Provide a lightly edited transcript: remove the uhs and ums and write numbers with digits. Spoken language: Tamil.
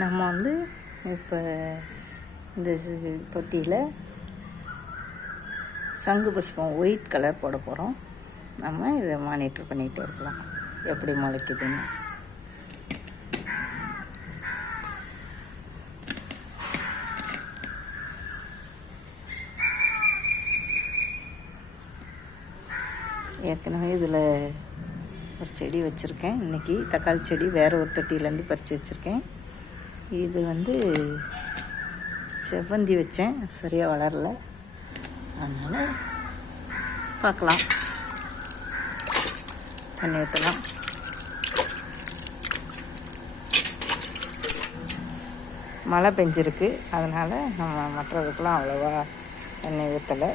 நம்ம வந்து இப்போ இந்த தொட்டியில் சங்கு புஷ்பம் ஒயிட் கலர் போட போகிறோம். நம்ம இதை மானிட்டர் பண்ணிகிட்டே இருக்கலாம் எப்படி முளைக்குதுன்னு. ஏற்கனவே இதில் ஒரு செடி வச்சுருக்கேன். இன்றைக்கி தக்காளி செடி வேறு ஒரு தொட்டியிலேருந்து பறித்து வச்சுருக்கேன். இது வந்து செவ்வந்தி வச்சேன், சரியாக வளரல. அதனால் பார்க்கலாம், தண்ணி ஊற்றலாம். மழை பெஞ்சிருக்கு, அதனால் நம்ம மற்றதுக்கெலாம் அவ்வளோவா தண்ணி ஊற்றலை.